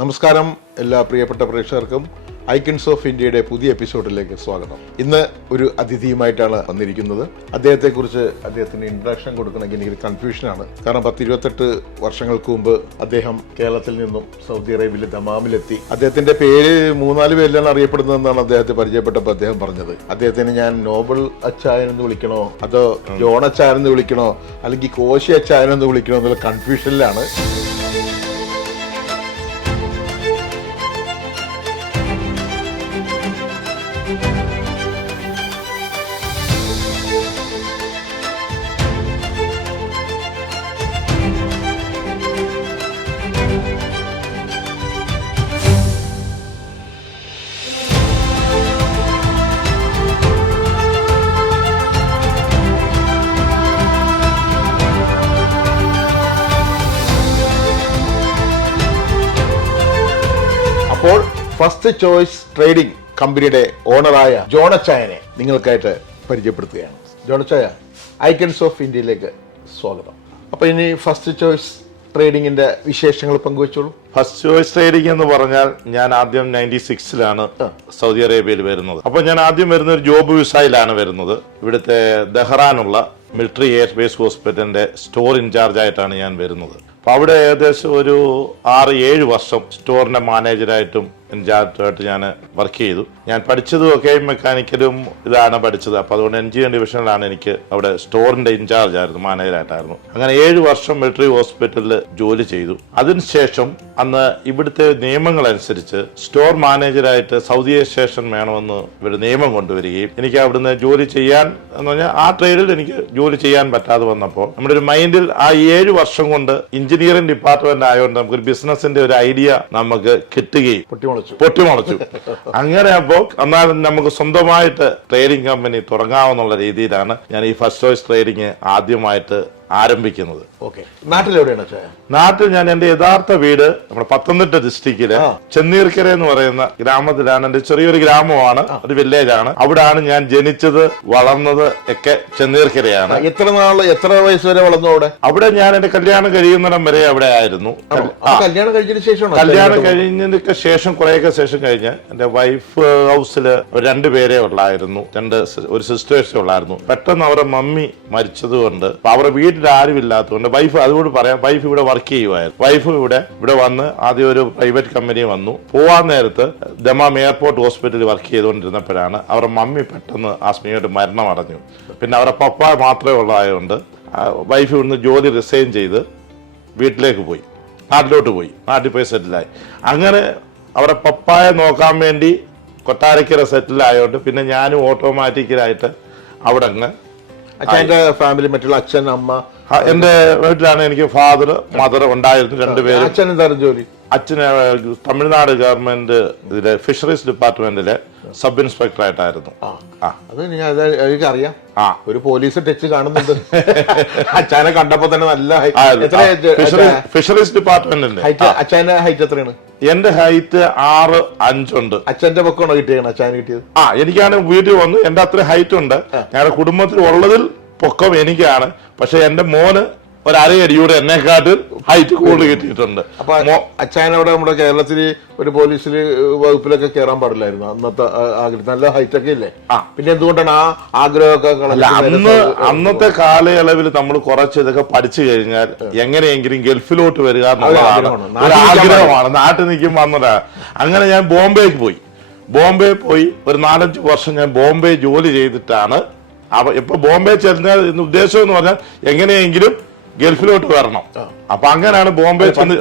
നമസ്കാരം എല്ലാ പ്രിയപ്പെട്ട പ്രേക്ഷകർക്കും ഐക്കൺസ് ഓഫ് ഇന്ത്യയുടെ പുതിയ എപ്പിസോഡിലേക്ക് സ്വാഗതം. ഇന്ന് ഒരു അതിഥിയുമായിട്ടാണ് വന്നിരിക്കുന്നത്. അദ്ദേഹത്തെക്കുറിച്ച് അദ്ദേഹത്തിന് ഇൻട്രഡക്ഷൻ കൊടുക്കണമെങ്കിൽ എനിക്കൊരു കൺഫ്യൂഷനാണ്. കാരണം 10-28 വർഷങ്ങൾക്ക് മുമ്പ് അദ്ദേഹം കേരളത്തിൽ നിന്നും സൗദി അറേബ്യയിലെ ദമാമിലെത്തി. അദ്ദേഹത്തിന്റെ പേര് 3-4 പേരിലാണ് അറിയപ്പെടുന്നതെന്നാണ് അദ്ദേഹത്തെ പരിചയപ്പെട്ടപ്പോൾ അദ്ദേഹം പറഞ്ഞത്. അദ്ദേഹത്തിന് ഞാൻ നോബൽ അച്ചായൻ എന്ന് വിളിക്കണോ അതോ ജോൺ അച്ചായൻ എന്ന് വിളിക്കണോ അല്ലെങ്കിൽ കോശി അച്ചായൻ എന്ന് വിളിക്കണോ എന്നുള്ള കൺഫ്യൂഷനിലാണ്. അപ്പോൾ ഫസ്റ്റ് ചോയ്സ് ട്രേഡിംഗ് കമ്പനിയുടെ ഓണറായ ജോൺ അച്ചായനെ നിങ്ങൾക്കായിട്ട് പരിചയപ്പെടുത്തുകയാണ്. ജോൺ അച്ചായ, ഐക്കൺസ് ഓഫ് ഇന്ത്യയിലേക്ക് സ്വാഗതം. അപ്പൊ ഇനി ഫസ്റ്റ് ചോയ്സ് ട്രേഡിങ്ങിന്റെ വിശേഷങ്ങൾ പങ്കുവെച്ചോളൂ. ഫസ്റ്റ് ചോയ്സ് ട്രേഡിംഗ് എന്ന് പറഞ്ഞാൽ ഞാൻ ആദ്യം 96-ലാണ് സൗദി അറേബ്യയിൽ വരുന്നത്. അപ്പോൾ ഞാൻ ആദ്യം വരുന്ന ഒരു ജോബ് വിസയിലാണ് വരുന്നത്. ഇവിടുത്തെ ദഹ്റാനുള്ള മിലിറ്ററി എയർബേസ് ഹോസ്പിറ്റലിന്റെ സ്റ്റോർ ഇൻചാർജ് ആയിട്ടാണ് ഞാൻ വരുന്നത്. അപ്പോൾ അവിടെ ഏകദേശം ഒരു 6-7 വർഷം സ്റ്റോറിന്റെ മാനേജറായിട്ടും ഇൻചാർജായിട്ട് ഞാൻ വർക്ക് ചെയ്തു. ഞാൻ പഠിച്ചതും ഒക്കെ മെക്കാനിക്കലും ഇതാണ് പഠിച്ചത്. അപ്പോൾ അതുകൊണ്ട് എഞ്ചിനീയറിംഗ് ഡിവിഷനിലാണ് എനിക്ക് അവിടെ സ്റ്റോറിന്റെ ഇൻചാർജ് ആയിരുന്നു, മാനേജറായിട്ടായിരുന്നു. അങ്ങനെ 7 വർഷം മിലിറ്ററി ഹോസ്പിറ്റലിൽ ജോലി ചെയ്തു. അതിനുശേഷം അന്ന് ഇവിടുത്തെ നിയമങ്ങൾ അനുസരിച്ച് സ്റ്റോർ മാനേജറായിട്ട് സൗദി സ്റ്റേഷൻ വേണമെന്ന് ഇവർ നിയമം കൊണ്ടുവരികയും എനിക്ക് അവിടുന്ന് ജോലി ചെയ്യാൻ എന്ന് പറഞ്ഞാൽ ആ ട്രേഡിൽ എനിക്ക് ജോലി ചെയ്യാൻ പറ്റാതെ വന്നപ്പോൾ നമ്മുടെ ഒരു മൈൻഡിൽ ആ 7 വർഷം കൊണ്ട് എഞ്ചിനീയറിംഗ് ഡിപ്പാർട്ട്മെന്റ് ആയതുകൊണ്ട് നമുക്കൊരു ബിസിനസിന്റെ ഒരു ഐഡിയ നമുക്ക് കിട്ടുകയും പൊട്ടിമുളച്ചു. അങ്ങനെ അപ്പോൾ എന്നാൽ നമുക്ക് സ്വന്തമായിട്ട് ട്രേഡിംഗ് കമ്പനി തുടങ്ങാമെന്നുള്ള രീതിയിലാണ് ഞാൻ ഈ ഫസ്റ്റ് ചോയ്സ് ട്രേഡിംഗ് ആദ്യമായിട്ട് ആരംഭിക്കുന്നത്. നാട്ടിൽ ഞാൻ എന്റെ യഥാർത്ഥ വീട് നമ്മുടെ പത്തനംതിട്ട ഡിസ്ട്രിക്റ്റില് ചെന്നീർക്കര എന്ന് പറയുന്ന ഗ്രാമത്തിലാണ്. എന്റെ ചെറിയൊരു ഗ്രാമമാണ്, ഒരു വില്ലേജ് ആണ്. അവിടാണ് ഞാൻ ജനിച്ചത്, വളർന്നത് ഒക്കെ ചെന്നീർക്കരയാണ്. എത്ര വയസ്സ് വരെ വളർന്നു അവിടെ? അവിടെ ഞാൻ എന്റെ കല്യാണം കഴിയുന്നിടം വരെ അവിടെ ആയിരുന്നു. കല്യാണം കഴിഞ്ഞതിന് ശേഷം കുറേയൊക്കെ ശേഷം കഴിഞ്ഞ് എന്റെ വൈഫ് ഹൗസില് 2 പേരെ ഉള്ളായിരുന്നു, ഒരു സിസ്റ്റേഴ്സേ ഉള്ളായിരുന്നു. പെട്ടെന്ന് അവരുടെ മമ്മി മരിച്ചതുകൊണ്ട് അവരുടെ വീട്ടിൽ ആരുമില്ലാത്തതുകൊണ്ട് വൈഫ്, അതുകൊണ്ട് പറയാം, വൈഫ് ഇവിടെ വർക്ക് ചെയ്യുമായിരുന്നു. വൈഫ് ഇവിടെ വന്ന് ആദ്യം ഒരു പ്രൈവറ്റ് കമ്പനി വന്നു. പോവാൻ നേരത്ത് ദമാം എയർപോർട്ട് ഹോസ്പിറ്റലിൽ വർക്ക് ചെയ്തുകൊണ്ടിരുന്നപ്പോഴാണ് അവരുടെ മമ്മി പെട്ടെന്ന് ആ സമയത്ത് മരണമടഞ്ഞു. പിന്നെ അവരുടെ പപ്പ മാത്രമേ ഉള്ളതായതുകൊണ്ട് വൈഫ് ഇവിടുന്ന് ജോലി റിസൈൻ ചെയ്ത് വീട്ടിലേക്ക് പോയി, നാട്ടിലോട്ട് പോയി, നാട്ടിൽ പോയി സെറ്റിലായി. അങ്ങനെ അവരുടെ പപ്പായെ നോക്കാൻ വേണ്ടി കൊട്ടാരക്കര സെറ്റിലായതുകൊണ്ട് പിന്നെ ഞാനും ഓട്ടോമാറ്റിക്കലായിട്ട് അവിടെ അങ്ങ് അച്ഛൻ്റെ ഫാമിലി, മറ്റുള്ള അച്ഛൻ, അമ്മ. എന്റെ വീട്ടിലാണ് എനിക്ക് ഫാദർ, മദർ ഉണ്ടായിരുന്നു, 2 പേരും. അച്ഛൻ എന്തായിരുന്നു ജോലി? അച്ഛന് തമിഴ്നാട് ഗവൺമെന്റ് ഇതിലെ ഫിഷറീസ് ഡിപ്പാർട്ട്മെന്റിലെ സബ് ഇൻസ്പെക്ടർ ആയിട്ടായിരുന്നു. അത് എനിക്കറിയാം. ഒരു പോലീസ് ടച്ച് കാണുന്നുണ്ട്. അച്ഛനെ കണ്ടപ്പോ തന്നെ നല്ല ഫിഷറീസ് ഡിപ്പാർട്ട്മെന്റിന്റെ. അച്ഛന്റെ ഹൈറ്റ് എത്രയാണ്? എന്റെ ഹൈറ്റ് 6'5" ഉണ്ട്. അച്ഛന്റെ പൊക്കമാണോ കിട്ടിയാണ് അച്ഛന് കിട്ടിയത്? എനിക്കാണ് വീട്ടിൽ വന്നു, എന്റെ അത്ര ഹൈറ്റ് ഉണ്ട്. ഞങ്ങളുടെ കുടുംബത്തിൽ ഉള്ളതിൽ പൊക്കം എനിക്കാണ്. പക്ഷെ എന്റെ മോന് ഒരു 1.5 അടിയൂടെ എന്നെക്കാട്ടിൽ ഹൈറ്റ് കൂടുതൽ കിട്ടിയിട്ടുണ്ട്. അപ്പൊ അച്ഛനവിടെ നമ്മുടെ കേരളത്തില് ഒരു പോലീസില് വകുപ്പിലൊക്കെ കയറാൻ പാടില്ലായിരുന്നു അന്നത്തെ ആഗ്രഹം? നല്ല ഹൈറ്റ് ഒക്കെ ഇല്ലേ? പിന്നെ എന്തുകൊണ്ടാണ് ആ ആഗ്രഹമൊക്കെ? അന്നത്തെ കാലയളവിൽ നമ്മൾ കുറച്ച് ഇതൊക്കെ പഠിച്ചു കഴിഞ്ഞാൽ എങ്ങനെയെങ്കിലും ഗൾഫിലോട്ട് വരിക എന്നുള്ളതാണ് ഒരു ആഗ്രഹമാണ്. നാട്ടിൽ നിൽക്കുമ്പോൾ അന്നതാ. അങ്ങനെ ഞാൻ ബോംബെക്ക് പോയി ഒരു 4-5 വർഷം ഞാൻ ബോംബെ ജോലി ചെയ്തിട്ടാണ്. ഇപ്പൊ ബോംബെ ചെന്ന ഉദ്ദേശം എന്ന് പറഞ്ഞാൽ എങ്ങനെയെങ്കിലും ഗൾഫിലോട്ട് വരണം. അപ്പൊ അങ്ങനെയാണ് ബോംബെ ചെന്ന്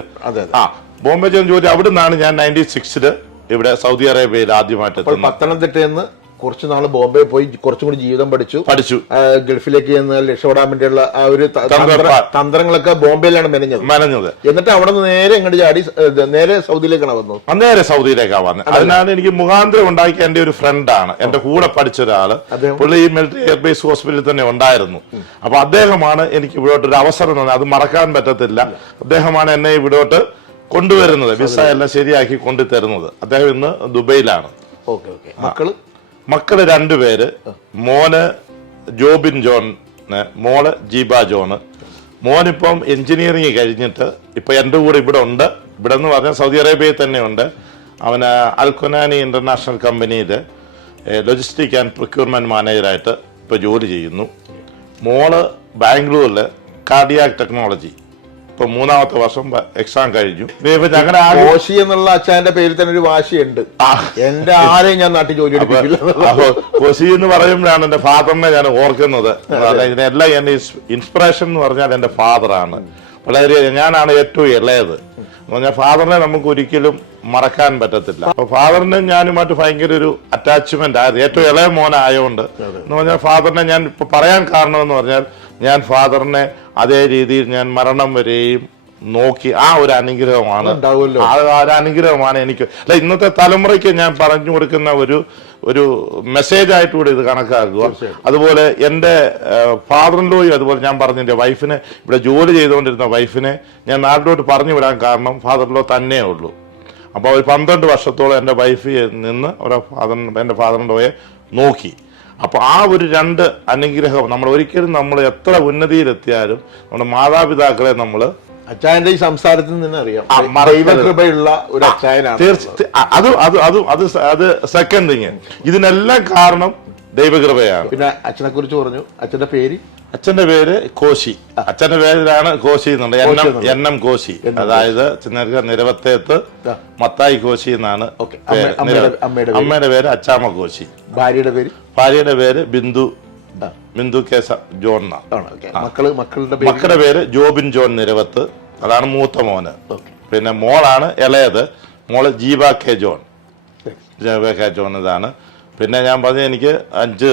ജോലി. അവിടെ നിന്നാണ് ഞാൻ 96-ല് ഇവിടെ സൗദി അറേബ്യയിൽ ആദ്യമായിട്ട് എത്തുന്നത്. പത്തനംതിട്ടയിൽ നിന്ന് കുറച്ച് നാള് ബോംബെ പോയി കുറച്ചും കൂടി ജീവിതം പഠിച്ചു. ഗൾഫിലേക്ക് രക്ഷപ്പെടാൻ ആ ഒരു തന്ത്രങ്ങളൊക്കെ ബോംബെയിലാണ് മെനഞ്ഞത്. എന്നിട്ട് അവിടെ നിന്ന് നേരെ ഇങ്ങോട്ട് ചാടി നേരെ സൗദിയിലേക്കാണ് വന്നത്. നേരെ സൗദിയിലേക്കാണ് വന്നത്. അതിനാണ് എനിക്ക് മുഖാന്തരം ഉണ്ടാക്കിയ എന്റെ ഒരു ഫ്രണ്ടാണ്, എന്റെ കൂടെ പഠിച്ച ഒരാള്. പുള്ളി ഈ മിലിറ്ററി എയർബേസ് ഹോസ്പിറ്റലിൽ തന്നെ ഉണ്ടായിരുന്നു. അപ്പൊ അദ്ദേഹമാണ് എനിക്ക് ഇവിടോട്ട് ഒരു അവസരം തന്നെ, അത് മറക്കാൻ പറ്റത്തില്ല. അദ്ദേഹമാണ് എന്നെ ഇവിടോട്ട് കൊണ്ടുവരുന്നത്, വിസ എല്ലാം ശരിയാക്കി കൊണ്ടുതരുന്നത്. അദ്ദേഹം ഇന്ന് ദുബൈയിലാണ്. മക്കള് 2 പേര്. മോന് ജോബിൻ ജോൺ, മോള് ജീബ ജോണ്. മോനിപ്പം എഞ്ചിനീയറിംഗ് കഴിഞ്ഞിട്ട് ഇപ്പൊ എന്റെ കൂടെ ഇവിടെ ഉണ്ട്. ഇവിടെ എന്ന് പറഞ്ഞാൽ സൗദി അറേബ്യയിൽ തന്നെയുണ്ട്. അവന് അൽഖുനാനി ഇന്റർനാഷണൽ കമ്പനിയിൽ ലോജിസ്റ്റിക് ആൻഡ് പ്രൊക്യൂർമെന്റ് മാനേജറായിട്ട് ഇപ്പോൾ ജോലി ചെയ്യുന്നു. മോള് ബാംഗ്ലൂരിൽ കാർഡിയാക് ടെക്നോളജി ഇപ്പൊ 3ാമത്തെ വർഷം എക്സാം കഴിഞ്ഞു. ഞങ്ങളുടെ കോശി എന്നുള്ള അച്ഛന്റെ പേരിൽ തന്നെ ഒരു വാശിയുണ്ട്. എന്റെ ആരെയും ഞാൻ നാട്ടിൽ ജോലി എടുപ്പിക്കില്ല. കോശി എന്ന് പറയുമ്പോഴാണ് എന്റെ ഫാദറിനെ ഞാൻ ഓർക്കുന്നത്. ഇതിനെല്ലാം എന്റെ ഇൻസ്പിറേഷൻ എന്ന് പറഞ്ഞാൽ എന്റെ ഫാദറാണ്. വളരെ ഞാനാണ് ഏറ്റവും ഇളയത്. പറഞ്ഞാൽ ഫാദറിനെ നമുക്ക് ഒരിക്കലും മറക്കാൻ പറ്റത്തില്ല. അപ്പൊ ഫാദറിന് ഞാനുമായിട്ട് ഭയങ്കര ഒരു അറ്റാച്ച്മെന്റ് ആയത്, ഏറ്റവും ഇളയ മോനായതുകൊണ്ട് എന്ന് പറഞ്ഞാൽ ഫാദറിനെ ഞാൻ ഇപ്പൊ പറയാൻ കാരണം എന്ന് പറഞ്ഞാൽ ഞാൻ ഫാദറിനെ അതേ രീതിയിൽ ഞാൻ മരണം വരെയും നോക്കി. ആ ഒരു അനുഗ്രഹമാണ്, ആ ഒരു അനുഗ്രഹമാണ് എനിക്ക്. അല്ല, ഇന്നത്തെ തലമുറയ്ക്ക് ഞാൻ പറഞ്ഞു കൊടുക്കുന്ന ഒരു മെസ്സേജ് ആയിട്ടുകൂടി ഇത് കണക്കാക്കുക. അതുപോലെ എൻ്റെ ഫാദറിൻ്റെയും അതുപോലെ ഞാൻ പറഞ്ഞു എൻ്റെ വൈഫിനെ, ഇവിടെ ജോലി ചെയ്തുകൊണ്ടിരുന്ന വൈഫിനെ ഞാൻ നാട്ടിലോട്ട് പറഞ്ഞു വിടാൻ കാരണം ഫാദറിലോ തന്നെ ഉള്ളൂ. അപ്പോൾ ഒരു 12 വർഷത്തോളം എൻ്റെ വൈഫ് നിന്ന് എൻ്റെ ഫാദറിൻ്റെ നോക്കി. അപ്പോൾ ആ ഒരു 2 അനുഗ്രഹം നമ്മൾ ഒരിക്കലും നമ്മൾ എത്ര ഉന്നതിയിലെത്തിയാലും നമ്മുടെ മാതാപിതാക്കളെ നമ്മൾ അച്ചായന്റെ ഈ സംസാരത്തിൽ നിന്ന് അറിയാം ദൈവകൃപയുള്ള ഒരു അച്ചായനാണ്. തീർച്ചയായും അത് സെക്കൻഡ് തിങ്. ഇതിനെല്ലാം കാരണം ദൈവകൃപയാണ്. പിന്നെ അച്ഛനെ കുറിച്ച് പറഞ്ഞു. അച്ഛന്റെ പേര്? അച്ഛന്റെ പേര് കോശി. അച്ഛന്റെ പേരിലാണ് കോശി എന്നുണ്ട്. എണ്ണം കോശി, അതായത് നിരവത്തേത്ത് മത്തായി കോശി എന്നാണ്. അമ്മയുടെ പേര് അച്ചാമ്മ കോശി. ഭാര്യയുടെ പേര് ബിന്ദു കേസ ജോൺ. മക്കളുടെ പേര് ജോബിൻ ജോൺ നിരവത്ത്, അതാണ് മൂത്ത മോന്. പിന്നെ മോളാണ് ഇളയത്, മോള് ജീവ കെ ജോൺ. ഇതാണ്. പിന്നെ ഞാൻ പറഞ്ഞ എനിക്ക് 5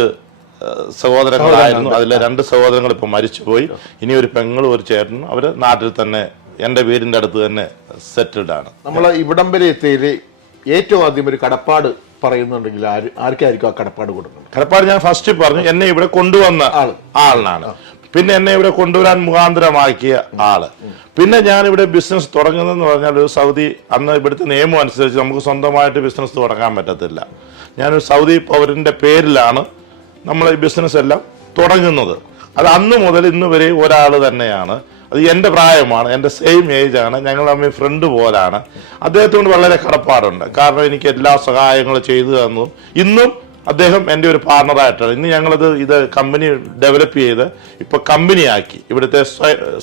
സഹോദരങ്ങളായിരുന്നു. അതിലെ 2 സഹോദരങ്ങൾ ഇപ്പൊ മരിച്ചുപോയി. ഇനി ഒരു പെങ്ങളും ഒരു ചേട്ടനും അവര് നാട്ടിൽ തന്നെ എന്റെ വീടിന്റെ അടുത്ത് തന്നെ സെറ്റിൽഡ് ആണ്. നമ്മൾ ഇവിടം വരെ എത്തിയതിൽ ഏറ്റവും ആദ്യം ഒരു കടപ്പാട് പറയുന്നുണ്ടെങ്കിൽ ആർക്കായിരിക്കും ആ കടപ്പാട് കൊടുക്കുന്നത്? കടപ്പാട് ഞാൻ ഫസ്റ്റ് പറഞ്ഞു, എന്നെ ഇവിടെ കൊണ്ടുവന്ന ആളിനാണ്. പിന്നെ എന്നെ ഇവിടെ കൊണ്ടുവരാൻ മുഖാന്തരമാക്കിയ ആള്. പിന്നെ ഞാൻ ഇവിടെ ബിസിനസ് തുടങ്ങുന്നതെന്ന് പറഞ്ഞാൽ ഒരു സൗദി, അന്ന് ഇവിടുത്തെ നിയമം അനുസരിച്ച് നമുക്ക് സ്വന്തമായിട്ട് ബിസിനസ് തുടങ്ങാൻ പറ്റത്തില്ല. ഞാനൊരു സൗദി പൗരന്റെ പേരിലാണ് നമ്മൾ ഈ ബിസിനസ് എല്ലാം തുടങ്ങുന്നത്. അത് അന്ന് മുതൽ ഇന്ന് വരെ ഒരാൾ തന്നെയാണ്. അത് എൻ്റെ പ്രായമാണ്, എൻ്റെ സെയിം ഏജ് ആണ്. ഞങ്ങൾ തമ്മിൽ ഫ്രണ്ട് പോലാണ്. അദ്ദേഹത്തോട് വളരെ കടപ്പാടുണ്ട്. കാരണം എനിക്ക് എല്ലാ സഹായങ്ങളും ചെയ്തു തന്നു. ഇന്നും അദ്ദേഹം എൻ്റെ ഒരു പാർട്ണറായിട്ടാണ്. ഇന്ന് ഞങ്ങളത് കമ്പനി ഡെവലപ്പ് ചെയ്ത് ഇപ്പൊ കമ്പനിയാക്കി, ഇവിടുത്തെ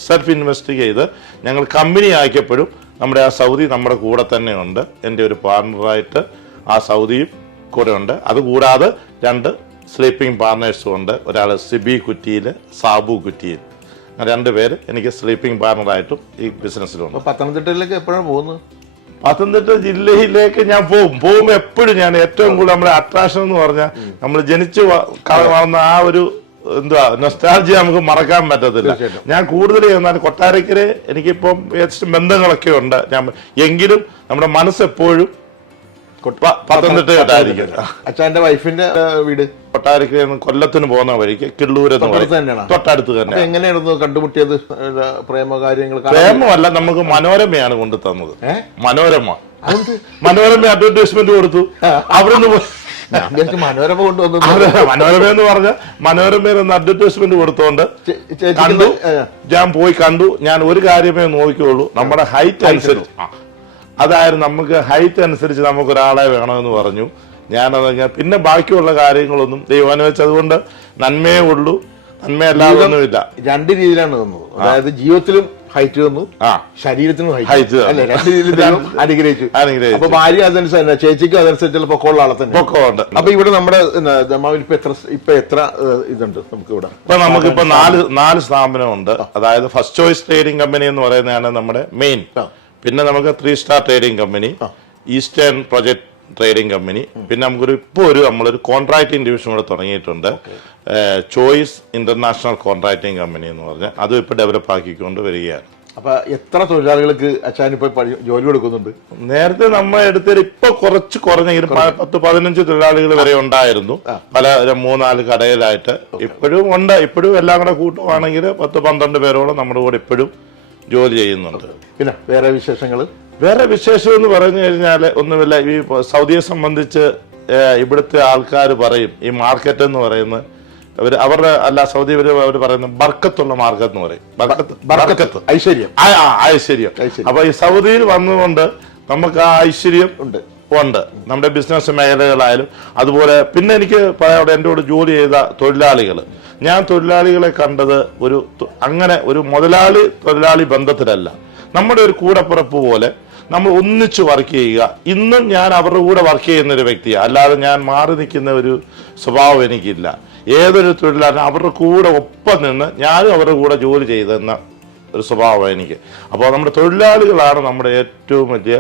സെൽഫ് ഇൻവെസ്റ്റ് ചെയ്ത് ഞങ്ങൾ കമ്പനിയാക്കിയപ്പോഴും നമ്മുടെ ആ സൗദി നമ്മുടെ കൂടെ തന്നെ ഉണ്ട്. എൻ്റെ ഒരു പാർട്ണറായിട്ട് ആ സൗദിയും കൂടെ ഉണ്ട്. അതുകൂടാതെ 2 സ്ലീപ്പിംഗ് പാർട്ട്നേഴ്സും ഉണ്ട്. ഒരാൾ സിബി കുറ്റിയിൽ, സാബു കുറ്റിയിൽ. 2 പേര് എനിക്ക് സ്ലീപ്പിംഗ് പാർട്ണറായിട്ടും ഈ ബിസിനസ്സിലുണ്ട്. പത്തനംതിട്ടയിലേക്ക് എപ്പോഴാണ് പോകുന്നത്? പത്തനംതിട്ട ജില്ലയിലേക്ക് ഞാൻ പോകുമ്പോൾ എപ്പോഴും ഞാൻ ഏറ്റവും കൂടുതൽ നമ്മുടെ അട്രാക്ഷൻ എന്ന് പറഞ്ഞാൽ നമ്മൾ ജനിച്ചു വളർന്ന ആ ഒരു നൊസ്റ്റാൾജിയ നമുക്ക് മറക്കാൻ പറ്റത്തില്ല. ഞാൻ കൂടുതൽ എന്നാൽ കൊട്ടാരക്കര എനിക്കിപ്പം ബന്ധങ്ങളൊക്കെ ഉണ്ട്. എങ്കിലും നമ്മുടെ മനസ്സെപ്പോഴും പത്തനംതിട്ടയായിരിക്കും. അച്ഛന്റെ വൈഫിന്റെ വീട് കൊട്ടാരക്കര കൊല്ലത്തിന് പോകുന്ന വഴിക്ക് കിള്ളൂർ എന്ന് പറയും, തൊട്ടടുത്ത് തന്നെ. എങ്ങനെയായിരുന്നു കണ്ടുമുട്ടിയത്? പ്രേമമല്ല, നമുക്ക് മനോരമയാണ് കൊണ്ടു തന്നത്. മനോരമ അഡ്വർടൈസ്മെന്റ് കൊടുത്തു. അവിടുന്ന് മനോരമ കൊണ്ടുവന്നു. മനോരമ എന്ന് പറഞ്ഞ മനോരമയിൽ ഒന്ന് അഡ്വർടൈസ്മെന്റ് കൊടുത്തോണ്ട് കണ്ടു. ഞാൻ പോയി കണ്ടു. ഞാൻ ഒരു കാര്യമേ നോക്കിയുള്ളൂ, നമ്മുടെ ഹൈറ്റ് അനുസരിച്ച്. അതായിരുന്നു നമുക്ക് ഹൈറ്റ് അനുസരിച്ച് നമുക്കൊരാളെ വേണമെന്ന് പറഞ്ഞു. ഞാനത് പിന്നെ ബാക്കിയുള്ള കാര്യങ്ങളൊന്നും ദൈവം വെച്ച്, അതുകൊണ്ട് നന്മയേ ഉള്ളൂ, നന്മയല്ലാതെ ഒന്നുമില്ല. 2 രീതിയിലാണ് തന്നത്. അതായത് ജീവിതത്തിലും ഹൈറ്റ് തന്നു, ശരീരത്തിനും ഹൈറ്റ്. 2 രീതിയിൽ അനുഗ്രഹിച്ചു. അപ്പൊ ഭാര്യ അതനുസരിച്ച്, ചേച്ചിക്കും അതനുസരിച്ചുള്ള പൊക്കമുള്ള ആളെ തന്നെ. അപ്പൊ ഇവിടെ നമ്മുടെ ഇപ്പൊ എത്ര ഇതുണ്ട് നമുക്ക് ഇവിടെ? ഇപ്പൊ നമുക്കിപ്പോ 4 സ്ഥാപനമുണ്ട്. അതായത് ഫസ്റ്റ് ചോയ്സ് ട്രേഡിംഗ് കമ്പനി എന്ന് പറയുന്നതാണ് നമ്മുടെ മെയിൻ. പിന്നെ നമുക്ക് 3 star trading company, eastern project trading company. പിന്നെ നമ്മളൊരു കോൺട്രാക്ടിംഗ് ഡിവിഷൻ കൂടെ തുടങ്ങിയിട്ടുണ്ട്, ചോയ്സ് ഇന്റർനാഷണൽ കോൺട്രാക്ടിംഗ് കമ്പനി എന്ന് പറഞ്ഞാൽ. അതും ഇപ്പൊ ഡെവലപ്പ് ആക്കിക്കൊണ്ട് വരികയാണ്. അപ്പൊ എത്ര തൊഴിലാളികൾക്ക് അച്ഛൻ ഇപ്പൊ ജോലി കൊടുക്കുന്നുണ്ട്? നേരത്തെ നമ്മൾ എടുത്തത് ഇപ്പൊ കുറച്ച് കുറഞ്ഞെങ്കിലും 10-15 തൊഴിലാളികൾ വരെ ഉണ്ടായിരുന്നു, പല 3-4 കടയിലായിട്ട്. ഇപ്പോഴും ഉണ്ട്. ഇപ്പോഴും എല്ലാം കൂടെ കൂട്ടുവാണെങ്കിൽ 10-12 പേരോളം നമ്മുടെ കൂടെ ഇപ്പോഴും ജോലി ചെയ്യുന്നുണ്ട്. പിന്നെ വേറെ വിശേഷം എന്ന് പറഞ്ഞു കഴിഞ്ഞാൽ ഒന്നുമില്ല. ഈ സൗദിയെ സംബന്ധിച്ച് ഇവിടുത്തെ ആൾക്കാർ പറയും, ഈ മാർക്കറ്റ് എന്ന് പറയുന്നത് അവരുടെ അല്ല സൗദി അവർ പറയുന്നത് ബർക്കത്തുള്ള മാർഗം എന്ന് പറയും. ബർക്കത്ത് ഐശ്വര്യം. ഐശ്വര്യം. അപ്പൊ ഈ സൗദിയിൽ വന്നുകൊണ്ട് നമുക്ക് ആ ഐശ്വര്യം ഉണ്ട്. നമ്മുടെ ബിസിനസ് മേഖലകളായാലും അതുപോലെ. പിന്നെ എനിക്ക് പറയാം, എൻ്റെ കൂടെ ജോലി ചെയ്ത തൊഴിലാളികൾ, ഞാൻ തൊഴിലാളികളെ കണ്ടത് അങ്ങനെ ഒരു മുതലാളി തൊഴിലാളി ബന്ധത്തിലല്ല, നമ്മുടെ ഒരു കൂടപ്പിറപ്പ് പോലെ നമ്മൾ ഒന്നിച്ച് വർക്ക് ചെയ്യുക. ഇന്നും ഞാൻ അവരുടെ കൂടെ വർക്ക് ചെയ്യുന്ന ഒരു വ്യക്തിയാണ്, അല്ലാതെ ഞാൻ മാറി നിൽക്കുന്ന ഒരു സ്വഭാവം എനിക്കില്ല. ഏതൊരു തൊഴിലാളിനും അവരുടെ കൂടെ ഒപ്പം നിന്ന് ഞാനും അവരുടെ കൂടെ ജോലി ചെയ്തെന്ന ഒരു സ്വഭാവമാണ് എനിക്ക്. അപ്പോൾ നമ്മുടെ തൊഴിലാളികളാണ് നമ്മുടെ ഏറ്റവും വലിയ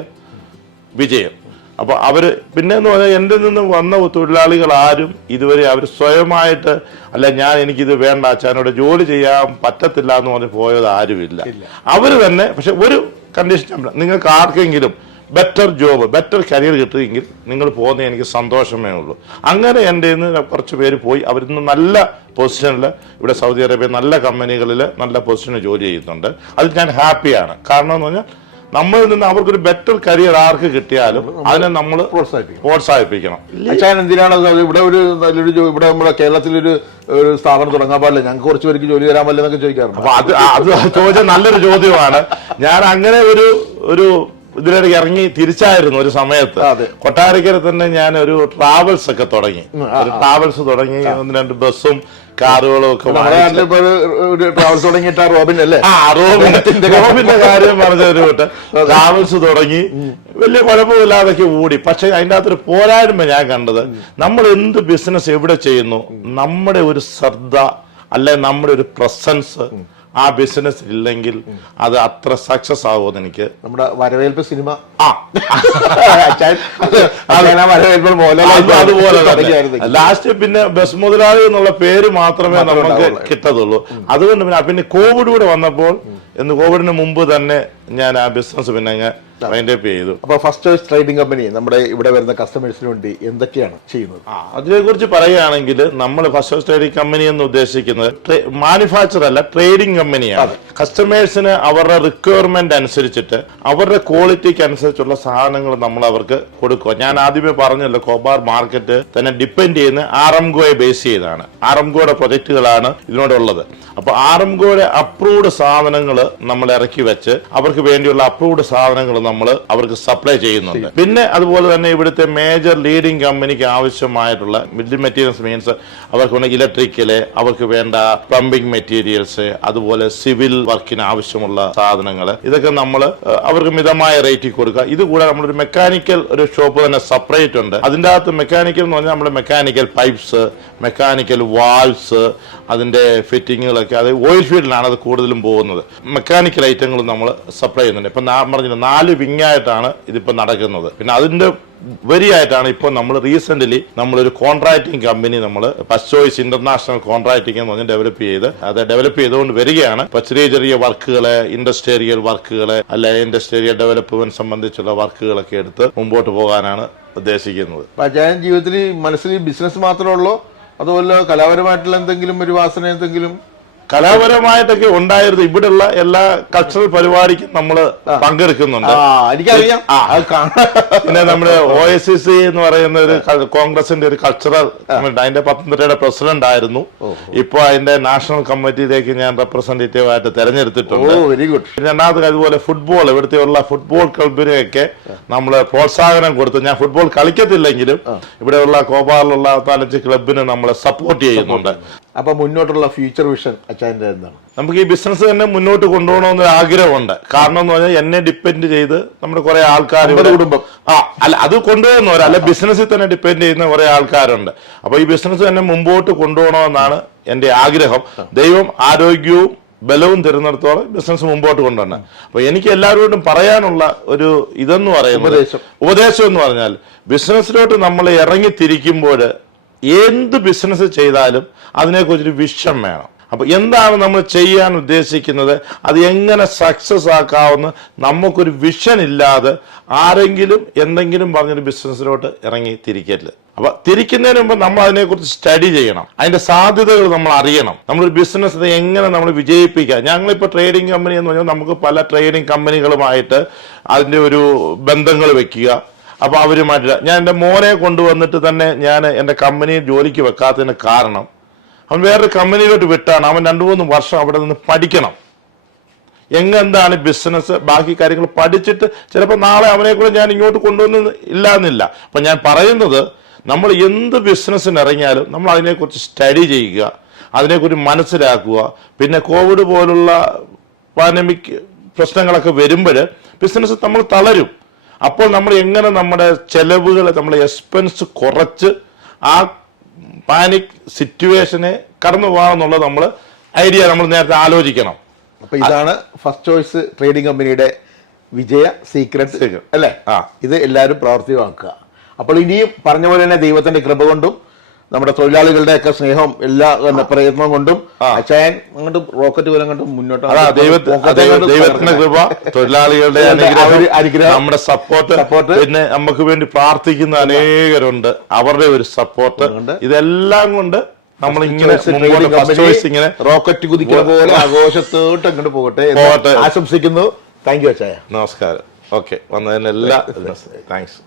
വിജയം. അപ്പോൾ അവര് പിന്നെ എന്ന് പറഞ്ഞാൽ എൻ്റെ നിന്ന് വന്ന തൊഴിലാളികൾ ആരും ഇതുവരെ അവർ സ്വയമായിട്ട് അല്ല എനിക്കിത് വേണ്ട, അച്ഛനോട് ജോലി ചെയ്യാൻ പറ്റത്തില്ല എന്ന് പറഞ്ഞ് പോയത് ആരുമില്ല. അവര് തന്നെ. പക്ഷെ ഒരു കണ്ടീഷൻ, നിങ്ങൾക്ക് ആർക്കെങ്കിലും ബെറ്റർ ജോബ്, ബെറ്റർ കരിയർ കിട്ടുമെങ്കിൽ നിങ്ങൾ പോകുന്നത് എനിക്ക് സന്തോഷമേ ഉള്ളൂ. അങ്ങനെ എൻ്റെ നിന്ന് കുറച്ച് പേര് പോയി. അവരിന്ന് നല്ല പൊസിഷനിൽ ഇവിടെ സൗദി അറേബ്യ നല്ല കമ്പനികളിൽ നല്ല പൊസിഷനിൽ ജോലി ചെയ്യുന്നുണ്ട്. അതിൽ ഞാൻ ഹാപ്പിയാണ്. കാരണം എന്ന് പറഞ്ഞാൽ നമ്മളിൽ നിന്ന് അവർക്കൊരു ബെറ്റർ കരിയർ ആർക്ക് കിട്ടിയാലും അതിനെ നമ്മൾ പ്രോത്സാഹിപ്പിക്കണം. എന്തിനാണ് ഇവിടെ ഒരു നല്ലൊരു ഇവിടെ നമ്മുടെ കേരളത്തിലൊരു സ്ഥാപനം തുടങ്ങാൻ പാടില്ല, ഞങ്ങൾക്ക് കുറച്ച് പേർക്ക് ജോലി തരാൻ പാടില്ല എന്നൊക്കെ ചോദിക്കാറുണ്ട്. അപ്പൊ അത് ചോദിച്ച നല്ലൊരു ചോദ്യമാണ്. ഞാൻ അങ്ങനെ ഒരു ഇതിലേക്ക് ഇറങ്ങി തിരിച്ചായിരുന്നു ഒരു സമയത്ത്. കൊട്ടാരക്കര തന്നെ ഞാൻ ഒരു ട്രാവൽസ് ഒക്കെ തുടങ്ങി. ട്രാവൽസ് തുടങ്ങി 1-2 ബസ്സും കാറുകളും ഒക്കെ ട്രാവൽസ് തുടങ്ങിയിട്ട് റോബിന്റെ കാര്യം പറഞ്ഞ ഒരു ട്രാവൽസ് തുടങ്ങി. വലിയ കുഴപ്പമില്ലാതൊക്കെ ഓടി. പക്ഷെ അതിൻ്റെ അകത്തൊരു പോരായ്മ ഞാൻ കണ്ടത്, നമ്മൾ എന്ത് ബിസിനസ് എവിടെ ചെയ്യുന്നു, നമ്മുടെ ഒരു ശ്രദ്ധ അല്ലെ നമ്മുടെ ഒരു പ്രസൻസ് ആ ബിസിനസ് ഇല്ലെങ്കിൽ അത് അത്ര സക്സസ് ആവുമെന്ന് എനിക്ക്. നമ്മുടെ വരവേൽപ്പ് സിനിമ അതുപോലെ ലാസ്റ്റ് പിന്നെ ബസ് മുതലാളി എന്നുള്ള പേര് മാത്രമേ നമുക്ക് കിട്ടത്തുള്ളൂ. അതുകൊണ്ട് പിന്നെ കോവിഡ് കൂടെ വന്നപ്പോൾ കോവിഡിന് മുമ്പ് തന്നെ ഞാൻ ആ ബിസിനസ് പിന്നെ വൈൻഡപ്പ് ചെയ്തു. അപ്പൊ ഫസ്റ്റ് ചോയ്സ് ട്രേഡിംഗ് കമ്പനി നമ്മുടെ ഇവിടെ വരുന്ന കസ്റ്റമേഴ്സിന് വേണ്ടി എന്തൊക്കെയാണ് ചെയ്യുന്നത്? അതിനെ കുറിച്ച് പറയുകയാണെങ്കിൽ നമ്മൾ ഫസ്റ്റ് ചോയ്സ് ട്രേഡിംഗ് കമ്പനി എന്ന് ഉദ്ദേശിക്കുന്നത് മാനുഫാക്ചർ അല്ല, ട്രേഡിംഗ് കമ്പനിയാണ്. കസ്റ്റമേഴ്സിന് അവരുടെ റിക്വയർമെന്റ് അനുസരിച്ചിട്ട് അവരുടെ ക്വാളിറ്റിക്ക് അനുസരിച്ചുള്ള സാധനങ്ങൾ നമ്മൾ അവർക്ക് കൊടുക്കുക. ഞാൻ ആദ്യമേ പറഞ്ഞല്ലോ, കോബാർ മാർക്കറ്റ് തന്നെ ഡിപ്പെൻഡ് ചെയ്യുന്ന ആറംഗോയെ ബേസ് ചെയ്താണ്. ആറംഗോയുടെ പ്രൊജക്ടുകളാണ് ഇതിനോടുള്ളത്. അപ്പൊ ആറംഗോയുടെ അപ്രൂവ്ഡ് സാധനങ്ങൾ നമ്മൾ ഇറക്കി വെച്ച് അവർക്ക് വേണ്ടിയുള്ള അപ്രൂവ്ഡ് സാധനങ്ങൾ നമ്മൾ അവർക്ക് സപ്ലൈ ചെയ്യുന്നുണ്ട്. പിന്നെ അതുപോലെ തന്നെ ഇവിടുത്തെ മേജർ ലീഡിംഗ് കമ്പനിക്ക് ആവശ്യമായിട്ടുള്ള ബിൽഡിംഗ് മെറ്റീരിയൽസ് മീൻസ് അവർക്ക് ഇലക്ട്രിക്കല്, അവർക്ക് വേണ്ട പ്ലംബിംഗ് മെറ്റീരിയൽസ്, അതുപോലെ സിവിൽ വർക്കിന് ആവശ്യമുള്ള സാധനങ്ങൾ, ഇതൊക്കെ നമ്മൾ അവർക്ക് മിതമായ റേറ്റിൽ കൊടുക്കുക. ഇതുകൂടെ നമ്മളൊരു മെക്കാനിക്കൽ ഒരു ഷോപ്പ് തന്നെ സെപ്പറേറ്റ് ഉണ്ട്. അതിൻ്റെ അകത്ത് മെക്കാനിക്കൽ എന്ന് പറഞ്ഞാൽ നമ്മുടെ മെക്കാനിക്കൽ പൈപ്സ്, മെക്കാനിക്കൽ വാൾവ്സ്, അതിന്റെ ഫിറ്റിങ്ങുകളൊക്കെ അത് ഓയിൽ ഫീൽഡിലാണ് അത് കൂടുതലും പോകുന്നത്. മെക്കാനിക്കൽ ഐറ്റങ്ങൾ നമ്മൾ സപ്ലൈ ചെയ്യുന്നുണ്ട്. ഇപ്പൊ ഞാൻ പറഞ്ഞില്ല 4 വിങ്ങായിട്ടാണ് ഇതിപ്പോ നടക്കുന്നത്. പിന്നെ അതിന്റെ വരിയായിട്ടാണ് ഇപ്പോൾ നമ്മൾ റീസെന്റ്ലി നമ്മളൊരു കോൺട്രാക്ടിങ് കമ്പനി നമ്മൾ ഫസ്റ്റ് ചോയ്സ് ഇന്റർനാഷണൽ കോൺട്രാക്ടിങ് എന്ന് പറഞ്ഞ് ഡെവലപ്പ് ചെയ്തുകൊണ്ട് വരികയാണ്. ഇപ്പൊ ചെറിയ ചെറിയ വർക്കുകള്, ഇൻഡസ്ട്രിയൽ വർക്കുകള്, അല്ലെ ഇൻഡസ്ട്രിയൽ ഡെവലപ്മെന്റ് സംബന്ധിച്ചുള്ള വർക്കുകളൊക്കെ എടുത്ത് മുമ്പോട്ട് പോകാനാണ് ഉദ്ദേശിക്കുന്നത്. ജീവിതത്തിൽ മനസ്സിൽ ബിസിനസ് മാത്രമേ ഉള്ളൂ, അതുപോലെ കലാപരമായിട്ടുള്ള എന്തെങ്കിലും ഒരു വാസന എന്തെങ്കിലും? കലാപരമായിട്ടൊക്കെ ഉണ്ടായിരുന്നു. ഇവിടെയുള്ള എല്ലാ കൾച്ചറൽ പരിപാടിക്കും നമ്മൾ പങ്കെടുക്കുന്നുണ്ട്. പിന്നെ നമ്മുടെ OSCC എന്ന് പറയുന്ന ഒരു കോൺഗ്രസിന്റെ ഒരു കൾച്ചറൽ അതിന്റെ പത്തനംതിട്ടയുടെ പ്രസിഡന്റ് ആയിരുന്നു. ഇപ്പൊ അതിന്റെ നാഷണൽ കമ്മിറ്റിയിലേക്ക് ഞാൻ റെപ്രസെന്റേറ്റീവ് ആയിട്ട് തെരഞ്ഞെടുത്തിട്ടുണ്ട്. Very good. രണ്ടാമത് അതുപോലെ ഫുട്ബോൾ, ഇവിടുത്തെയുള്ള ഫുട്ബോൾ ക്ലബിനെയൊക്കെ നമ്മൾ പ്രോത്സാഹനം കൊടുത്തു. ഞാൻ ഫുട്ബോൾ കളിക്കത്തില്ലെങ്കിലും ഇവിടെയുള്ള കോബാറിലുള്ള 4-5 ക്ലബിന് നമ്മളെ സപ്പോർട്ട് ചെയ്യുന്നുണ്ട്. അപ്പൊ മുന്നോട്ടുള്ള ഫ്യൂച്ചർ വിഷൻ അച്ഛൻ്റെ എന്താണ്? നമുക്ക് ഈ ബിസിനസ് തന്നെ മുന്നോട്ട് കൊണ്ടുപോകണമെന്നൊരു ആഗ്രഹമുണ്ട്. കാരണം എന്ന് പറഞ്ഞാൽ എന്നെ ഡിപ്പെൻഡ് ചെയ്ത് നമ്മുടെ കുറെ ആൾക്കാർ, കുടുംബം അല്ല അത് കൊണ്ടുപോകുന്നവരല്ല, അല്ല ബിസിനസ്സിൽ തന്നെ ഡിപ്പെൻഡ് ചെയ്യുന്ന കുറെ ആൾക്കാരുണ്ട്. അപ്പൊ ഈ ബിസിനസ് തന്നെ മുമ്പോട്ട് കൊണ്ടുപോകണമെന്നാണ് എന്റെ ആഗ്രഹം. ദൈവം ആരോഗ്യവും ബലവും തരുന്നിടത്തോളം ബിസിനസ് മുമ്പോട്ട് കൊണ്ടുവരണം. അപ്പൊ എനിക്ക് എല്ലാവരോടും പറയാനുള്ള ഒരു ഇതെന്ന് പറയുന്നത്, ഉപദേശം എന്ന് പറഞ്ഞാൽ ബിസിനസ്സിലോട്ട് നമ്മൾ ഇറങ്ങിത്തിരിക്കുമ്പോൾ എന്ത് ബിസിനസ് ചെയ്താലും അതിനെക്കുറിച്ചൊരു വിഷൻ വേണം. അപ്പൊ എന്താണ് നമ്മൾ ചെയ്യാൻ ഉദ്ദേശിക്കുന്നത്, അത് എങ്ങനെ സക്സസ് ആക്കാവുന്ന നമുക്കൊരു വിഷൻ ഇല്ലാതെ ആരെങ്കിലും എന്തെങ്കിലും പറഞ്ഞൊരു ബിസിനസ്സിലോട്ട് ഇറങ്ങി തിരിക്കരുത്. അപ്പൊ തിരിക്കുന്നതിന് മുമ്പ് നമ്മൾ അതിനെക്കുറിച്ച് സ്റ്റഡി ചെയ്യണം, അതിന്റെ സാധ്യതകൾ നമ്മൾ അറിയണം. നമ്മളൊരു ബിസിനസ് എങ്ങനെ നമ്മൾ വിജയിപ്പിക്കാം. ഞങ്ങളിപ്പോ ട്രേഡിംഗ് കമ്പനി എന്ന് പറഞ്ഞാൽ നമുക്ക് പല ട്രേഡിംഗ് കമ്പനികളുമായിട്ട് അതിന്റെ ഒരു ബന്ധങ്ങൾ വെക്കുക. അപ്പൊ അവരുമായിട്ട് ഞാൻ എൻ്റെ മോനെ കൊണ്ടുവന്നിട്ട് തന്നെ ഞാൻ എൻ്റെ കമ്പനിയിൽ ജോലിക്ക് വെക്കാത്തതിന് കാരണം അവൻ വേറൊരു കമ്പനിയിലോട്ട് വിട്ടാണ്. അവൻ 2-3 വർഷം അവിടെ നിന്ന് പഠിക്കണം, എന്താണ് ബിസിനസ്, ബാക്കി കാര്യങ്ങൾ പഠിച്ചിട്ട് ചിലപ്പോൾ നാളെ അവനെ കൂടെ ഞാൻ ഇങ്ങോട്ട് കൊണ്ടുവന്ന് ഇല്ല എന്നില്ല. അപ്പൊ ഞാൻ പറയുന്നത്, നമ്മൾ എന്ത് ബിസിനസ്സിന് ഇറങ്ങിയാലും നമ്മൾ അതിനെക്കുറിച്ച് സ്റ്റഡി ചെയ്യുക, അതിനെക്കുറിച്ച് മനസ്സിലാക്കുക. പിന്നെ കോവിഡ് പോലുള്ള പാൻഡമിക് പ്രശ്നങ്ങളൊക്കെ വരുമ്പോൾ ബിസിനസ് നമ്മൾ തളരും. അപ്പോൾ നമ്മൾ എങ്ങനെ നമ്മുടെ ചെലവുകൾ, നമ്മുടെ എക്സ്പെൻസ് കുറച്ച് ആ പാനിക് സിറ്റുവേഷനെ കടന്നു പോകാമെന്നുള്ളത് നമ്മൾ ഐഡിയ നമ്മൾ നേരത്തെ ആലോചിക്കണം. അപ്പൊ ഇതാണ് ഫസ്റ്റ് ചോയ്സ് ട്രേഡിംഗ് കമ്പനിയുടെ വിജയ സീക്രട്ട് അല്ലേ? ഇത് എല്ലാവരും പ്രാവർത്തികമാക്കുക. അപ്പോൾ ഇനിയും പറഞ്ഞ പോലെ തന്നെ ദൈവത്തിന്റെ കൃപ കൊണ്ടും നമ്മുടെ തൊഴിലാളികളുടെ ഒക്കെ സ്നേഹവും എല്ലാ പ്രയത്നം കൊണ്ടും അച്ചായൻ അങ്ങോട്ട് റോക്കറ്റ് പോലെ അങ്ങോട്ട് മുന്നോട്ട്, ദൈവത്തിന്റെ കൃപ, തൊഴിലാളികളുടെ അനുഗ്രഹം, നമ്മുടെ സപ്പോർട്ട്, പിന്നെ നമുക്ക് വേണ്ടി പ്രാർത്ഥിക്കുന്ന അനേകരുണ്ട്, അവരുടെ ഒരു സപ്പോർട്ട്, ഇതെല്ലാം കൊണ്ട് നമ്മൾ ഇങ്ങനെ റോക്കറ്റ് കുതിക്കുന്ന പോലെ ആഘോഷത്തോട്ട് അങ്ങോട്ട് പോകട്ടെ ആശംസിക്കുന്നു. താങ്ക് യു അച്ചായ. നമസ്കാരം. ഓക്കെ, വന്നതിന് എല്ലാ താങ്ക്സ്.